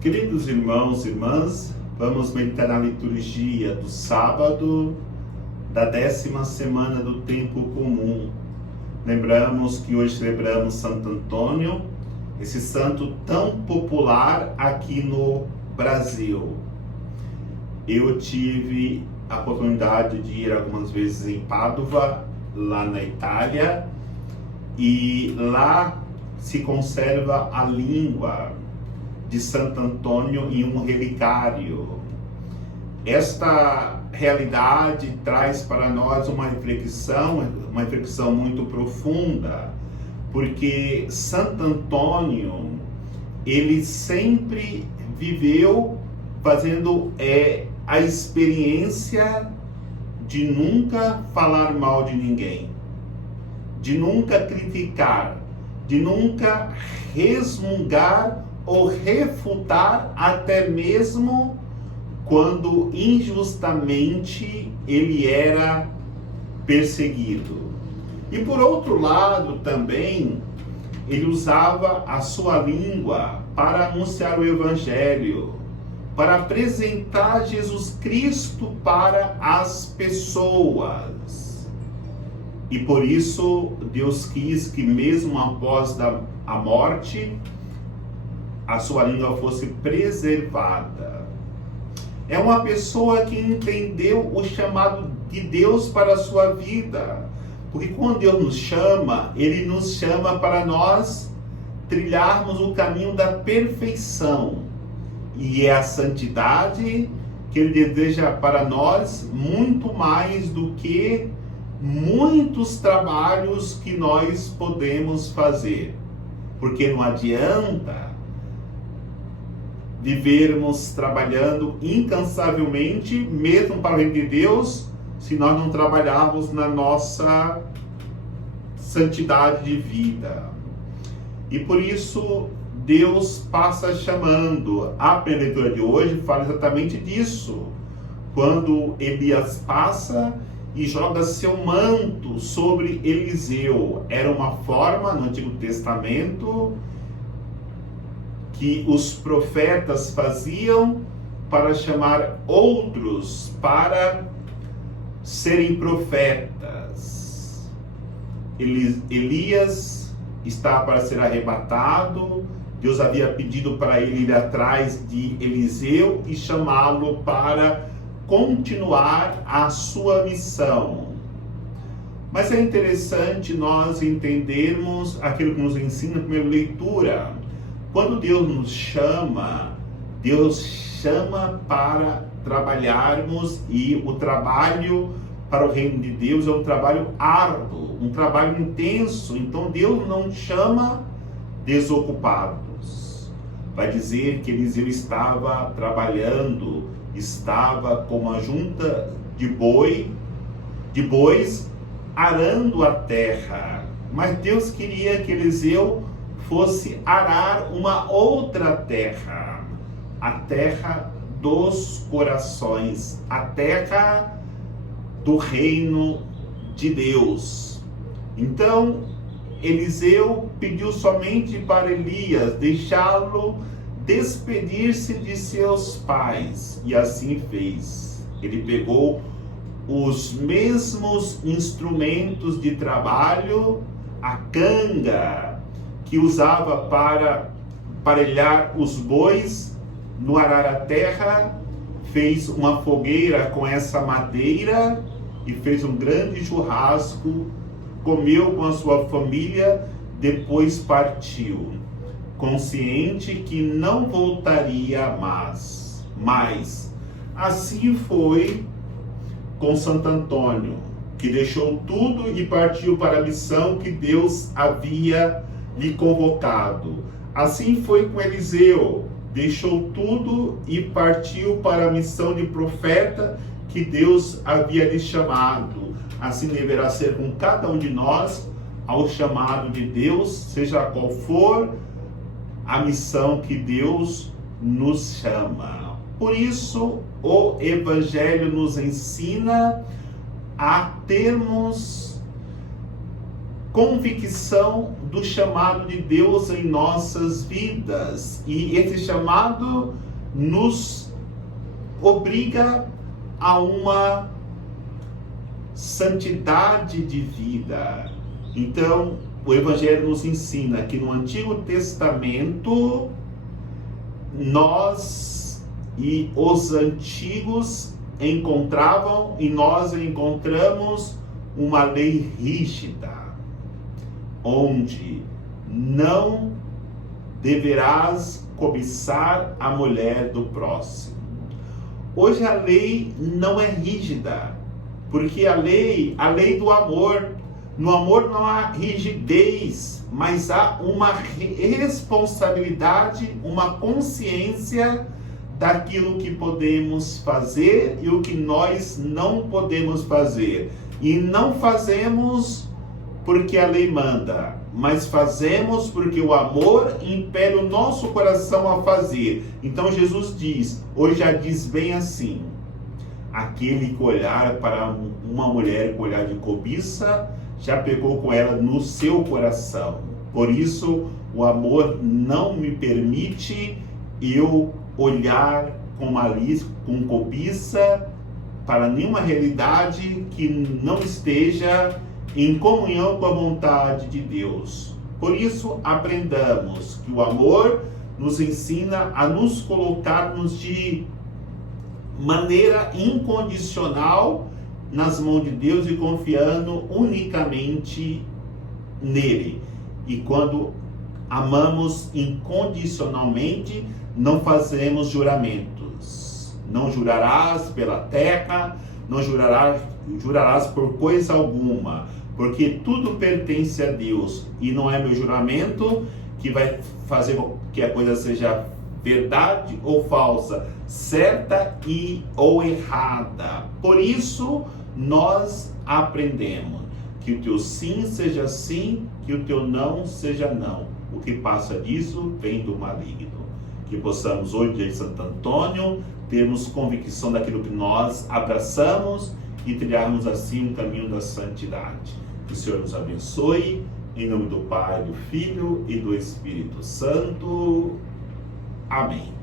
Queridos irmãos e irmãs, vamos meditar na liturgia do sábado da 10ª semana do tempo comum. Lembramos que hoje celebramos Santo Antônio, esse santo tão popular aqui no Brasil. Eu tive a oportunidade de ir algumas vezes em Pádua, lá na Itália, e lá se conserva a língua de Santo Antônio em um relicário. Esta realidade traz para nós uma reflexão muito profunda, porque Santo Antônio, ele sempre viveu fazendo a experiência de nunca falar mal de ninguém, de nunca criticar, de nunca resmungar ou refutar, até mesmo quando injustamente ele era perseguido. E por outro lado também, ele usava a sua língua para anunciar o Evangelho, para apresentar Jesus Cristo para as pessoas. E por isso Deus quis que mesmo após a morte, a sua língua fosse preservada. É uma pessoa que entendeu o chamado de Deus para a sua vida. Porque quando Deus nos chama, Ele nos chama para nós trilharmos o caminho da perfeição. E é a santidade que Ele deseja para nós muito mais do que muitos trabalhos que nós podemos fazer. Porque não adianta vivermos trabalhando incansavelmente, mesmo para o reino de Deus, se nós não trabalharmos na nossa santidade de vida. E por isso, Deus passa chamando. A leitura de hoje fala exatamente disso. Quando Elias passa e joga seu manto sobre Eliseu. Era uma forma, no Antigo Testamento, que os profetas faziam para chamar outros para serem profetas. Elias está para ser arrebatado. Deus havia pedido para ele ir atrás de Eliseu e chamá-lo para continuar a sua missão. Mas é interessante nós entendermos aquilo que nos ensina a primeira leitura. Quando Deus nos chama, Deus chama para trabalharmos, e o trabalho para o reino de Deus é um trabalho árduo, um trabalho intenso. Então Deus não chama desocupados. Vai dizer que Eliseu estava trabalhando, estava com uma junta de bois arando a terra. Mas Deus queria que Eliseu fosse arar uma outra terra, a terra dos corações, a terra do reino de Deus. Então, Eliseu pediu somente para Elias deixá-lo despedir-se de seus pais, e assim fez. Ele pegou os mesmos instrumentos de trabalho, a canga que usava para parelhar os bois no arar a terra, fez uma fogueira com essa madeira e fez um grande churrasco, comeu com a sua família, depois partiu, consciente que não voltaria mais. Mas assim foi com Santo Antônio, que deixou tudo e partiu para a missão que Deus havia lhe convocado. Assim foi com Eliseu, deixou tudo e partiu para a missão de profeta que Deus havia lhe chamado. Assim deverá ser com cada um de nós, ao chamado de Deus, seja qual for a missão que Deus nos chama. Por isso, o Evangelho nos ensina a termos convicção do chamado de Deus em nossas vidas. E esse chamado nos obriga a uma santidade de vida. Então, o Evangelho nos ensina que no Antigo Testamento, nós e os antigos encontravam e nós encontramos uma lei rígida, onde não deverás cobiçar a mulher do próximo. Hoje a lei não é rígida, porque a lei do amor, no amor não há rigidez, mas há uma responsabilidade, uma consciência daquilo que podemos fazer e o que nós não podemos fazer. E não fazemos porque a lei manda, mas fazemos porque o amor impele o nosso coração a fazer. Então Jesus diz, hoje já diz bem assim: aquele que olhar para uma mulher com olhar de cobiça, já pegou com ela no seu coração. Por isso, o amor não me permite eu olhar com malícia, com cobiça, para nenhuma realidade que não esteja em comunhão com a vontade de Deus. Por isso, aprendamos que o amor nos ensina a nos colocarmos de maneira incondicional nas mãos de Deus e confiando unicamente nele. E quando amamos incondicionalmente, não fazemos juramentos. Não jurarás pela terra, não jurarás por coisa alguma, porque tudo pertence a Deus, e não é meu juramento que vai fazer com que a coisa seja verdade ou falsa, certa ou errada. Por isso, nós aprendemos que o teu sim seja sim, que o teu não seja não. O que passa disso vem do maligno. Que possamos hoje, dia de Santo Antônio, termos convicção daquilo que nós abraçamos e trilharmos assim o caminho da santidade. Que o Senhor nos abençoe, em nome do Pai, do Filho e do Espírito Santo. Amém.